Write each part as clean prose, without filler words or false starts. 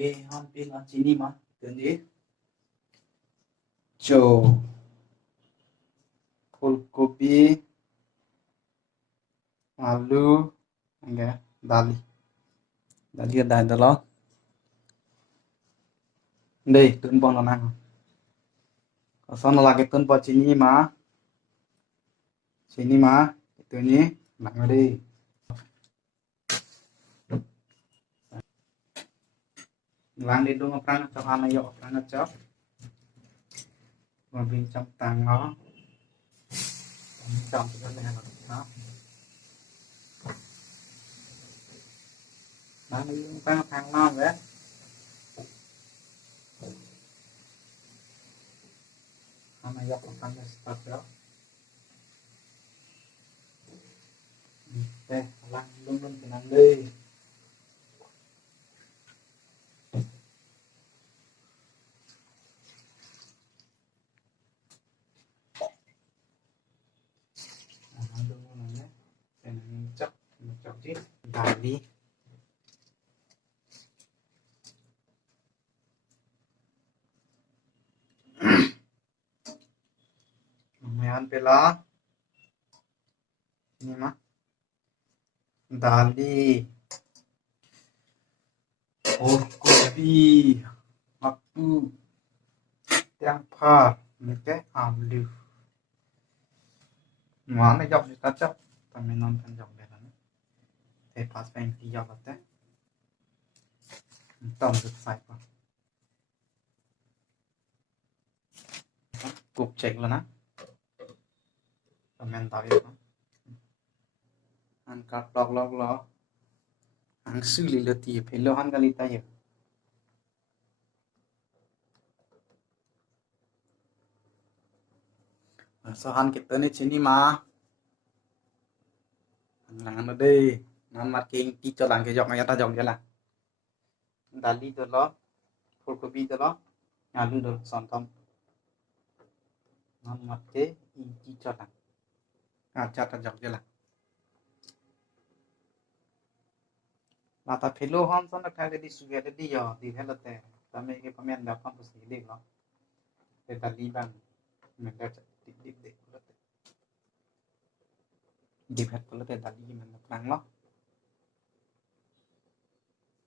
về hòn pin là chỉ đi mà tưởng gì cho ফুলকপি আলু enggak dali dali ada adalah đây tuần bò nó năng sau nó là cái tuần bò chỉ ni mà itu ni nang đi lang đi đúng không cho anh này dọc nó chớp và bên trong tàng nó trong cái này nó nó đi tăng thang non đấy anh này dọc tăng cái start đó đây lang luôn luôn cái năng đi chọc chết đài đi mày ăn pela ini mah dali kopi waktu yang par cái hàm lưu món này dọc thì ta chấp ta mới non thân dọc để là thế pass bank thì dọc là tổng được sai qua cục check luôn á comment tạo được ăn cắt log lo ăn xử lý được thì phải lo ăn cái gì ta hiểu so ăn cái tên này chỉ mà làm ở đây nó mặt cái cho làm cái dọc này ta dòng cho là dali đó lo ফুলকপি đó lo alu đó son tom nó mặt cái cho làm chặt ta dọc cho là ta phelo hon son ta đi suy đi giờ đi theo là thế ta mấy cái comment đã phong bố đi nó để dali bằng mình đã đi di pet pula teh tadi gimana perang lo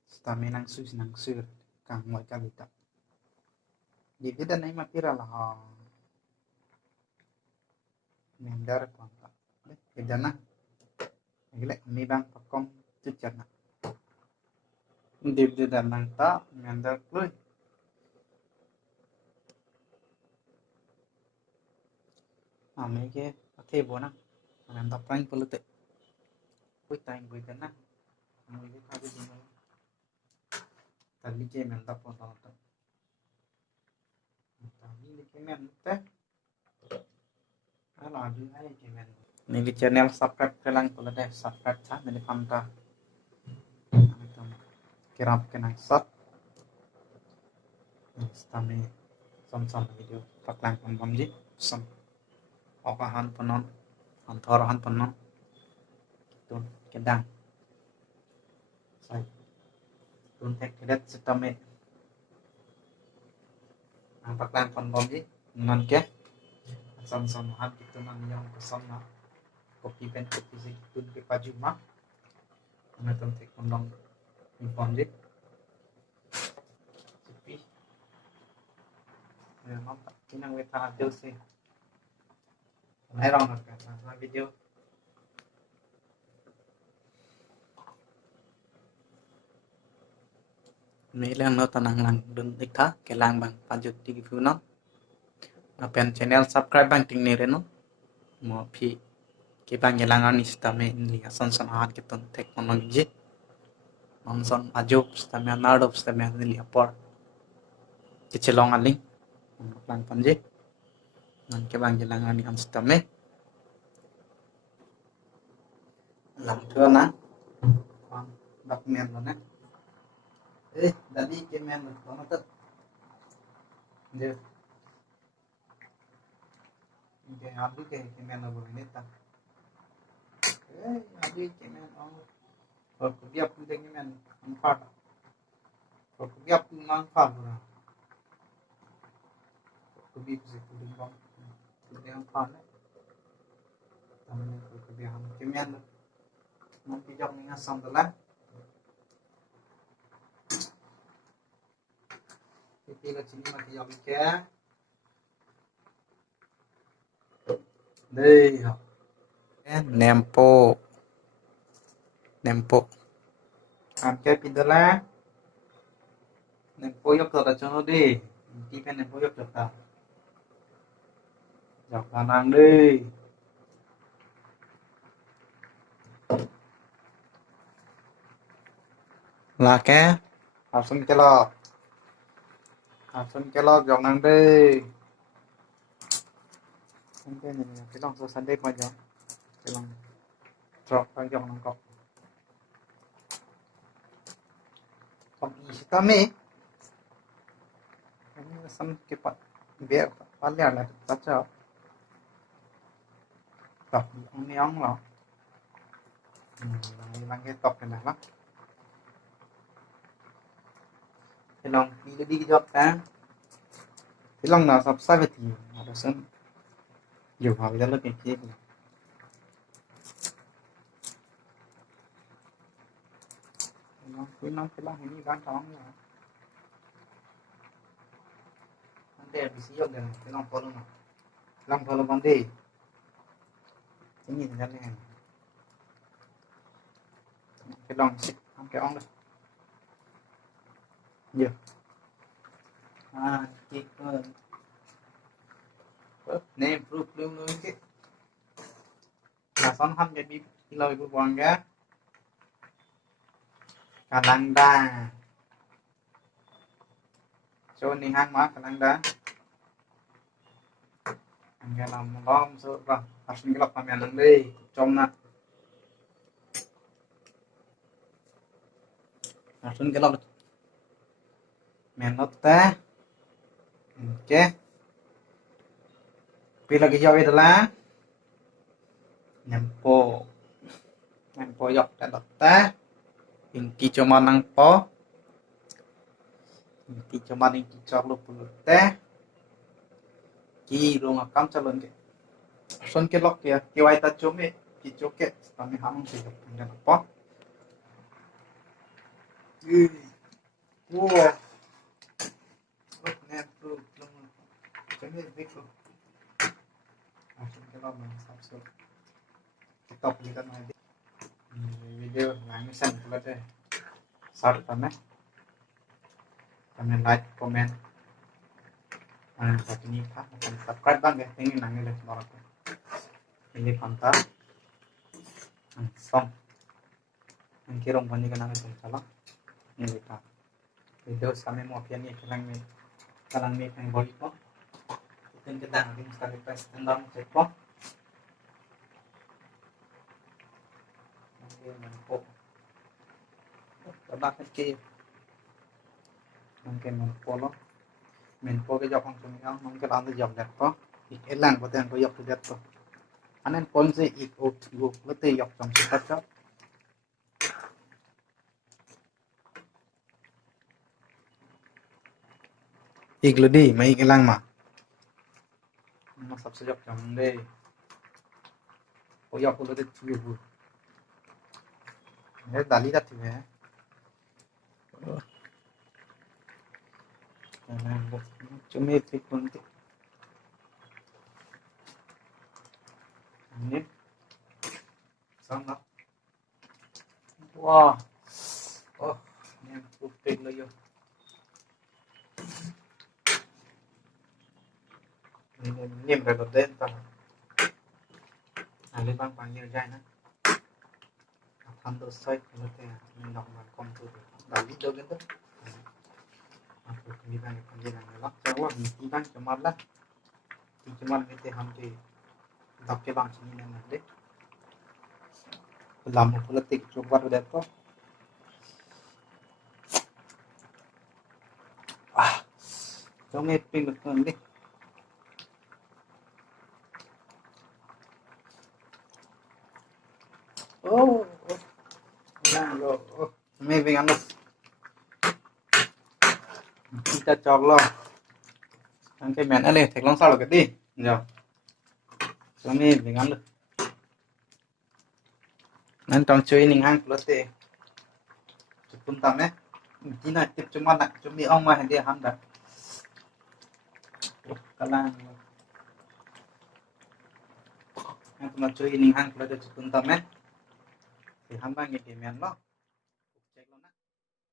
stame nang sur kang moi kali tak di beda nai mapira lah mendar kontak beda na gile mi bang pakom cucat na di beda nang ta mendar klui mấy cái thế bố na làm tập anh có lợi với tay với cái nắp người cái thao cái gì nữa tại vì chơi mình tập vào đó tại vì cái men tết đó là gì hay chơi men mình cái channel subscribe cái link của nó subscribe sát mình tham gia kerap kenang sat kami som video paklang pembom ji som okahan penon antarahan penon tun kedang sai tun tek kedet setame ang paklang pembom ji non ke som han itu nan yang pesan na kopi pen kopi si tun ke pajuma ana tun tek pembom pembom ji sepi ya nampak kinang weta adil sih này rong được cả video mấy lang nó tanang lang dun ikha cái lang bang panjut di view nó pen channel subscribe bang ting ne reno mo phi cái bang cái lang ani stame ni son hat cái ton tek monong je mon son ajop stame nardop stame ni apor cái chelong aling lang panje nan cái bang cái lang ani am stame làm thưa nè đặt men rồi nè ê đã đi cái men rồi nó tất được cái hạt đi cái men rồi nè ta ê hạt đi cái men ông rồi cũng biết cái men không phát Kopiap nang pala. Kopi bisa kuling bang. Kuling pala. Tamanya kopi ham kemian. Nanti jok ningas sandalan. Pipi la sini mati jok ke. Đây học. Nempo. Nempo. Am ke pindala. Nempo yok tờ cho nó đi. Đi pen nempo yok tờ ta. Dọc là nàng đi. Là cái học sinh cái lo. Học sinh cái lo dọc nàng đi. Không cái này cái lòng số sân đếp mà dọc. Cái lòng drop vào dọc nàng cọc. Còn ý ta mê. Xong cái bạn việc phát lẻ là tất cho. Tập ông này ông đó. Là cái tập này lắm. Cái lòng đi cái giọt ta. Cái lòng nào sắp sai về thì họ đã sân. Dù họ đã lớp cái kia. Cái lòng cái lòng hình như gắn tróng rồi. Để bị sử dụng được cái lòng phô nào. Lòng phô vấn đề. Cái nhìn ra này. Cái lòng xịt không cái ong đây. Nhiều. Chị name proof luôn luôn cái. Là son hâm jadi lời của bọn gá. Kadang đa. Cho nên hang má kadang đa. Cái làm lom sợ vâng. Học sinh cái lọc làm nhận đi. Trong nè. Học sinh cái lọc men nota. Oke. Pilih lagi jawab adalah Nempo. Nempo yok dan nota. Inti cuma nang po. Inti cuma inti chorlo puluh teh. Ki rong akam calon ke. Son ke lok ya. Ki wai ta cumi. Ki coke. Kami hamung sih yok dan po. Wow. Nempo. Ini big loh. Langsung kita mau subscribe. Kita belikan lagi. Video langisan pula deh. Share kami. Kami like, comment. Saat ini pak, akan subscribe bang ya. Ini nangis deh semua orang. Ini kontak. Song. Yang kirong pun juga nangis salah. Ini pak. Video kami mau pian ni kalang ni yang boleh kok. Then kita nanti sekali press tendang cek kok. Nanti menpo. Coba kecil. Mungkin menpo lo. Menpo cái dọc không chúng nhau, mungkin làm được dọc đẹp có. Cái làng của tiền có dọc được đẹp có. Anh em con gì ít ốp gục nó tê dọc trong sự tất chót. Ít là đi mấy cái làng mà. Nó sắp sẽ dọc trong đây. Có dọc của nó được chịu vừa. Nếu đá lý đặt thì thế. Làm một chỗ mê thích con thích. Nếp. Xong đó. Wow. Em phục tích là vô. Niềm về đột đen ta. Lên băng nhiều dài nữa. Thăm đồ xoay nó thế mình đọc mà con tôi đọc ít đâu đến đó. Aku kemungkinan lah. Jawab ni bang cuma lah. Cuma kita hamdi. Tak ke bang sini nanti. Lama politik coba udah tu. Jom ping betul ni. Oh, jangan lo. Maybe anu. cho chọc lo ăn cái mèn ấy lên thạch long sao là cái đi rồi cho mình mình ăn được nên trong chơi mình ăn plus tê chụp tung tầm ấy tí này tiếp cho ngon nặng cho mình ông mà hành đi ăn đã cả lang ăn tụi nó chơi mình ăn plus chụp tung tầm ấy thì ăn bao nhiêu cái mèn đó